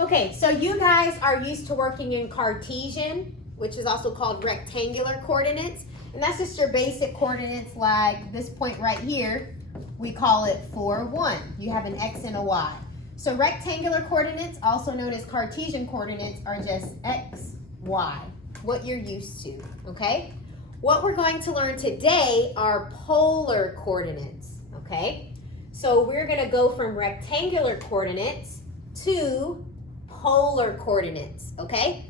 Okay, so you guys are used to working in Cartesian, which is also called rectangular coordinates. And that's just your basic coordinates, like this point right here. We call it 4, 1. You have an X and a Y. So rectangular coordinates, also known as Cartesian coordinates, are just X, Y, what you're used to, okay? What we're going to learn today are polar coordinates, okay? So we're going to go from rectangular coordinates to polar coordinates, okay?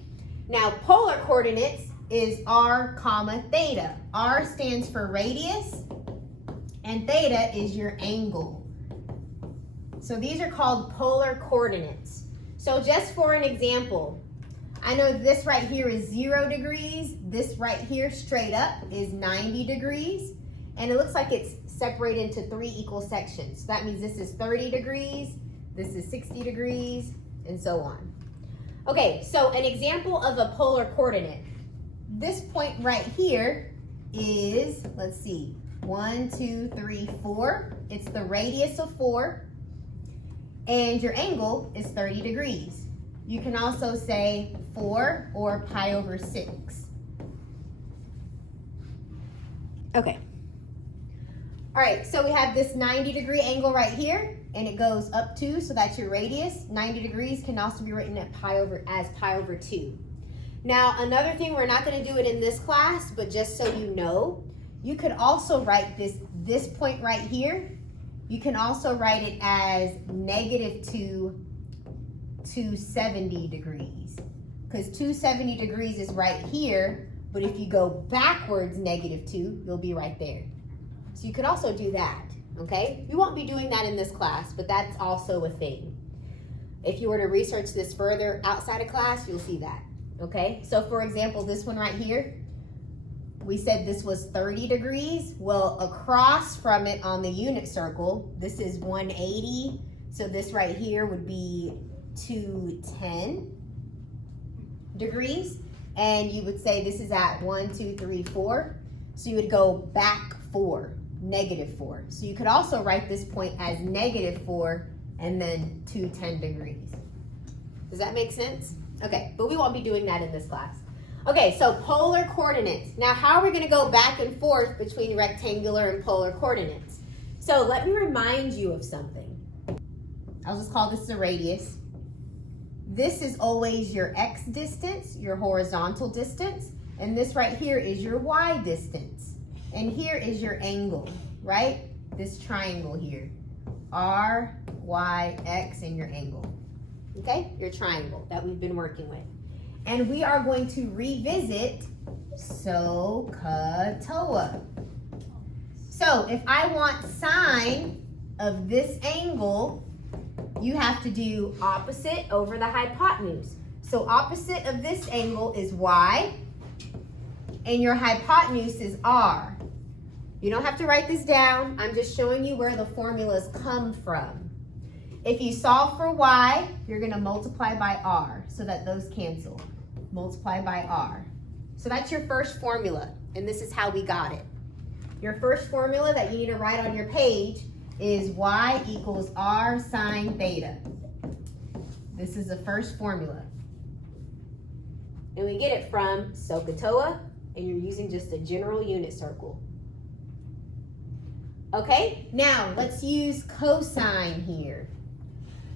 Now, polar coordinates is r comma theta. R stands for radius, and theta is your angle. So these are called polar coordinates. So just for an example, I know this right here is 0 degrees. This right here straight up is 90 degrees. And it looks like it's separated into 3 equal sections. So that means this is 30 degrees, this is 60 degrees, and so on. Okay, so an example of a polar coordinate. This point right here is, let's see, 1, 2, 3, 4. It's the radius of 4. And your angle is 30 degrees. You can also say 4 or pi over 6. Okay. All right, so we have this 90-degree angle right here, and it goes up 2, so that's your radius. 90 degrees can also be written at pi over 2. Now, another thing, we're not going to do it in this class, but just so you know, you could also write this point right here. You can also write it as negative 270 degrees, because 270 degrees is right here, but if you go backwards negative 2, you'll be right there. So you could also do that, okay? We won't be doing that in this class, but that's also a thing. If you were to research this further outside of class, you'll see that, okay? So for example, this one right here, we said this was 30 degrees. Well, across from it on the unit circle, this is 180. So this right here would be 210 degrees. And you would say this is at 1, 2, 3, 4. So you would go back 4, negative 4. So you could also write this point as negative 4 and then 210 degrees. Does that make sense? Okay, but we won't be doing that in this class. Okay, so polar coordinates. Now, how are we going to go back and forth between rectangular and polar coordinates? So let me remind you of something. I'll just call this the radius. This is always your x distance, your horizontal distance, and this right here is your y distance. And here is your angle, right? This triangle here. R, y, x, and your angle. Okay, your triangle that we've been working with. And we are going to revisit SOHCAHTOA. So if I want sine of this angle, you have to do opposite over the hypotenuse. So opposite of this angle is y, and your hypotenuse is r. You don't have to write this down. I'm just showing you where the formulas come from. If you solve for y, you're going to multiply by r so that those cancel. Multiply by r. So that's your first formula, and this is how we got it. Your first formula that you need to write on your page is y equals r sine theta. This is the first formula. And we get it from SOHCAHTOA, and you're using just a general unit circle. Okay, now let's use cosine here.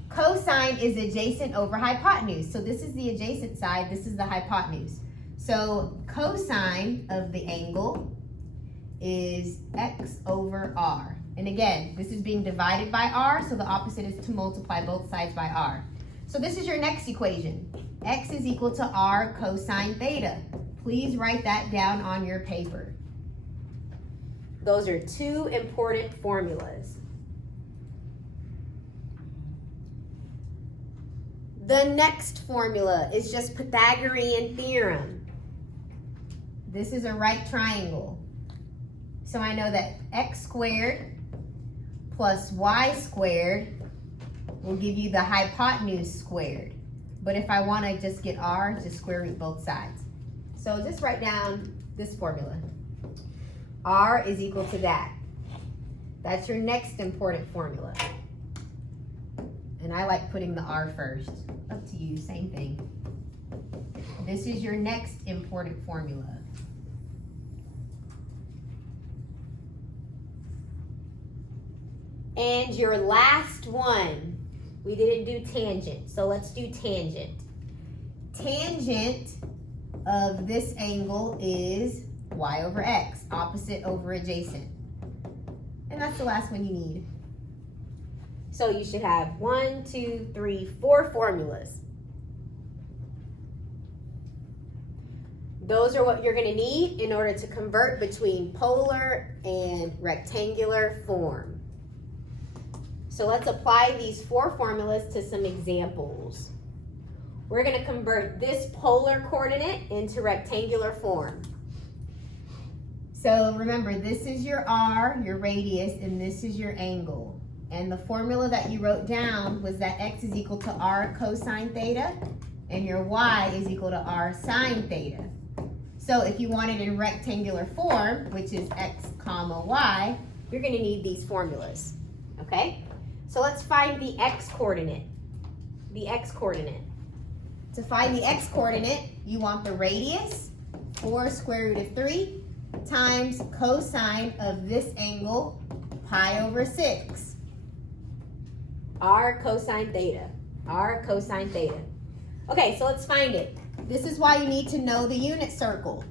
Cosine is adjacent over hypotenuse. So this is the adjacent side, this is the hypotenuse. So cosine of the angle is x over r. And again, this is being divided by r, so the opposite is to multiply both sides by r. So this is your next equation. X is equal to r cosine theta. Please write that down on your paper. Those are 2 important formulas. The next formula is just Pythagorean Theorem. This is a right triangle. So I know that x squared plus y squared will give you the hypotenuse squared. But if I want to just get r, just square root both sides. So just write down this formula. R is equal to that. That's your next important formula. And I like putting the r first. Up to you, same thing. This is your next important formula. And your last one, we didn't do tangent, so let's do tangent. Tangent of this angle is y over x, opposite over adjacent. And that's the last one you need. So you should have 1, 2, 3, 4 formulas. Those are what you're going to need in order to convert between polar and rectangular form. So let's apply these 4 formulas to some examples. We're going to convert this polar coordinate into rectangular form. So remember, this is your r, your radius, and this is your angle. And the formula that you wrote down was that x is equal to r cosine theta, and your y is equal to r sine theta. So if you want it in rectangular form, which is x comma y, you're going to need these formulas, okay? So let's find the x coordinate. The x coordinate. To find the x coordinate, you want the radius, 4 square root of 3, times cosine of this angle, pi over 6. R cosine theta. R cosine theta. Okay, so let's find it. This is why you need to know the unit circle.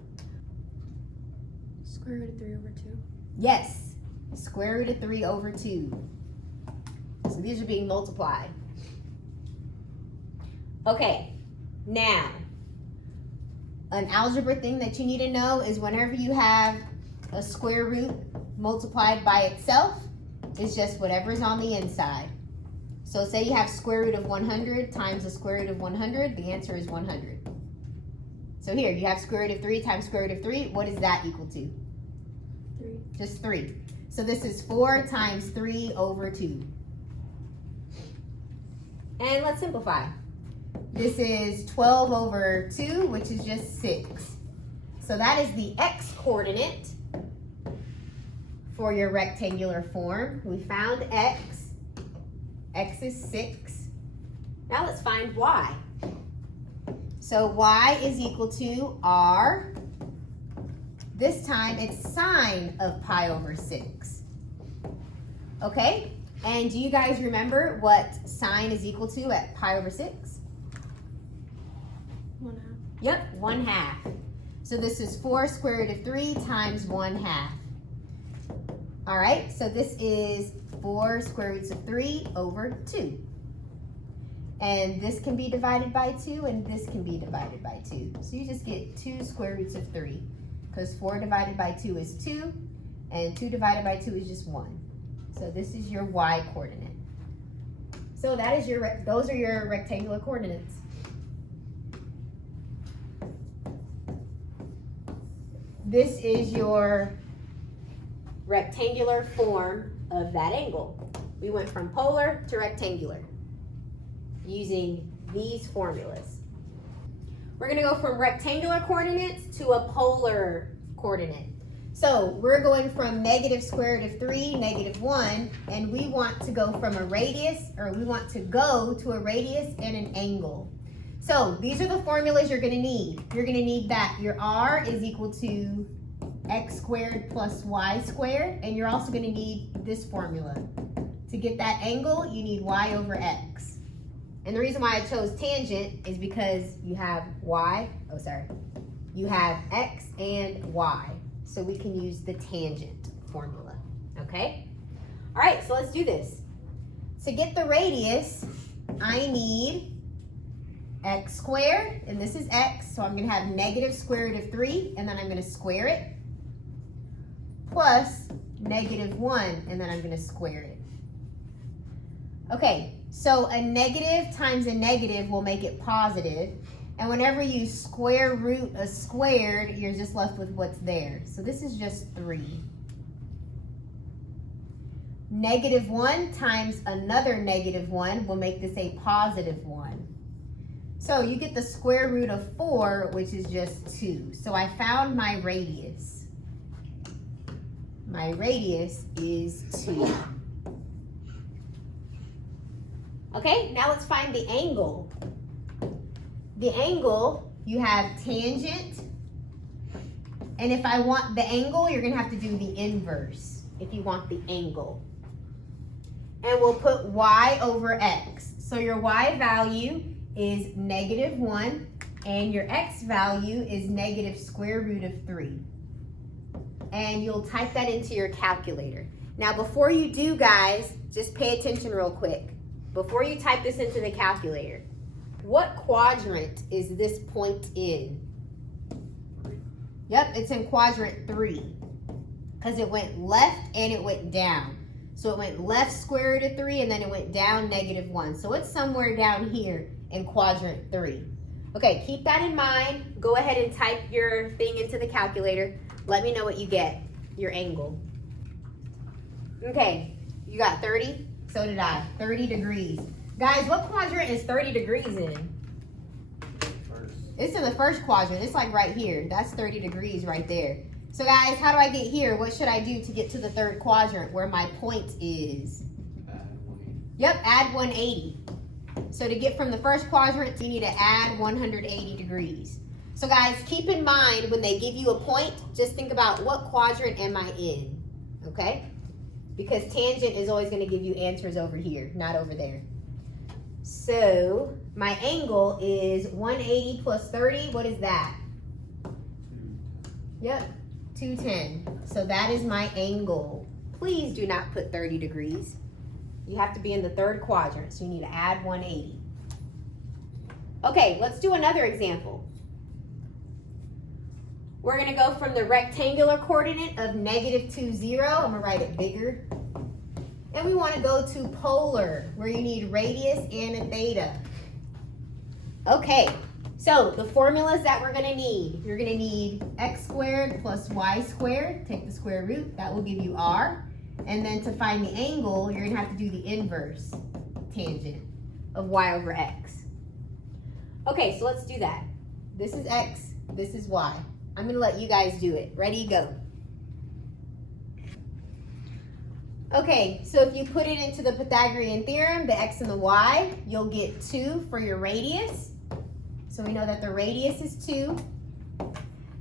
Square root of 3 over 2. Yes, square root of 3 over 2. So these are being multiplied. Okay, now, an algebra thing that you need to know is whenever you have a square root multiplied by itself, it's just whatever's on the inside. So say you have square root of 100 times the square root of 100, the answer is 100. So here, you have square root of 3 times square root of 3, what is that equal to? 3. Just 3. So this is 4 times 3 over 2. And let's simplify. This is 12 over 2, which is just 6. So that is the x coordinate for your rectangular form. We found x. X is 6. Now let's find y. So y is equal to r. This time it's sine of pi over 6. Okay? And do you guys remember what sine is equal to at pi over 6? 1/2. Yep, 1/2. So this is 4 square root of 3 times 1/2. All right, so this is 4 square roots of 3 over 2. And this can be divided by 2, and this can be divided by 2. So you just get 2 square roots of 3, because 4 divided by 2 is 2, and 2 divided by 2 is just 1. So this is your y coordinate. So that is those are your rectangular coordinates. This is your rectangular form of that angle. We went from polar to rectangular using these formulas. We're going to go from rectangular coordinates to a polar coordinate. So we're going from negative square root of 3, negative 1, and we want to go from a radius, or we want to go to a radius and an angle. So these are the formulas you're going to need. You're going to need that your r is equal to x squared plus y squared, and you're also going to need this formula. To get that angle, you need y over x. And the reason why I chose tangent is because you have you have x and y. So we can use the tangent formula, okay? All right, so let's do this. To get the radius, I need x squared, and this is x, so I'm gonna have negative square root of 3, and then I'm gonna square it, plus negative 1, and then I'm gonna square it. Okay, so a negative times a negative will make it positive, and whenever you square root a squared, you're just left with what's there. So this is just 3. Negative 1 times another negative 1 will make this a positive 1. So you get the square root of 4, which is just 2. So I found my radius. My radius is 2. Okay, now let's find the angle. The angle, you have tangent. And if I want the angle, you're gonna have to do the inverse if you want the angle. And we'll put y over x. So your y value is -1 and your x value is -√3. And you'll type that into your calculator. Now before you do, guys, just pay attention real quick. Before you type this into the calculator, what quadrant is this point in? Yep, it's in quadrant 3 because it went left and it went down. So it went left square root of 3 and then it went down -1. So it's somewhere down here in quadrant 3. Okay, keep that in mind. Go ahead and type your thing into the calculator. Let me know what you get, your angle. Okay, you got 30? So did I, 30 degrees. Guys, what quadrant is 30 degrees in? It's in the first quadrant. It's like right here. That's 30 degrees right there. So guys, how do I get here? What should I do to get to the third quadrant where my point is? Add 180. Yep, add 180. So to get from the first quadrant, you need to add 180 degrees. So guys, keep in mind when they give you a point, just think about what quadrant am I in, okay? Because tangent is always gonna give you answers over here, not over there. So my angle is 180 plus 30, what is that? Yep, 210. So that is my angle. Please do not put 30 degrees. You have to be in the third quadrant, so you need to add 180. Okay, let's do another example. We're gonna go from the rectangular coordinate of -2, 0. I'm gonna write it bigger. And we wanna go to polar, where you need radius and a theta. Okay, so the formulas that we're gonna need, you're gonna need x squared plus y squared, take the square root, that will give you r. And then to find the angle, you're gonna have to do the inverse tangent of y over x. Okay, so let's do that. This is x, this is y. I'm gonna let you guys do it. Ready, go. Okay, so if you put it into the Pythagorean Theorem, the x and the y, you'll get 2 for your radius. So we know that the radius is 2.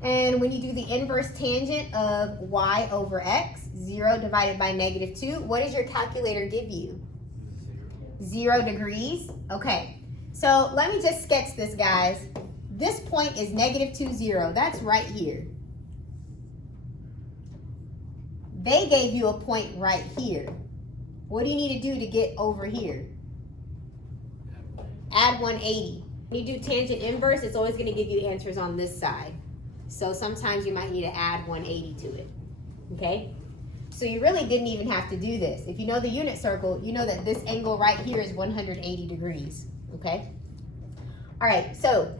And when you do the inverse tangent of y over x, 0 divided by -2, what does your calculator give you? 0 degrees. Okay, so let me just sketch this, guys. This point is -2, 0. That's right here. They gave you a point right here. What do you need to do to get over here? Add 180. When you do tangent inverse, it's always going to give you answers on this side. So sometimes you might need to add 180 to it. Okay? So you really didn't even have to do this. If you know the unit circle, you know that this angle right here is 180 degrees. Okay? All right, so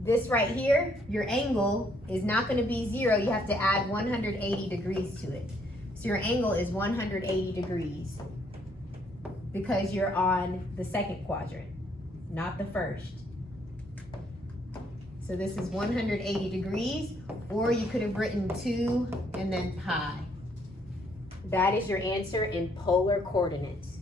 this right here, your angle is not going to be 0. You have to add 180 degrees to it. So your angle is 180 degrees because you're on the second quadrant, not the first. So this is 180 degrees, or you could have written 2 and then pi. That is your answer in polar coordinates.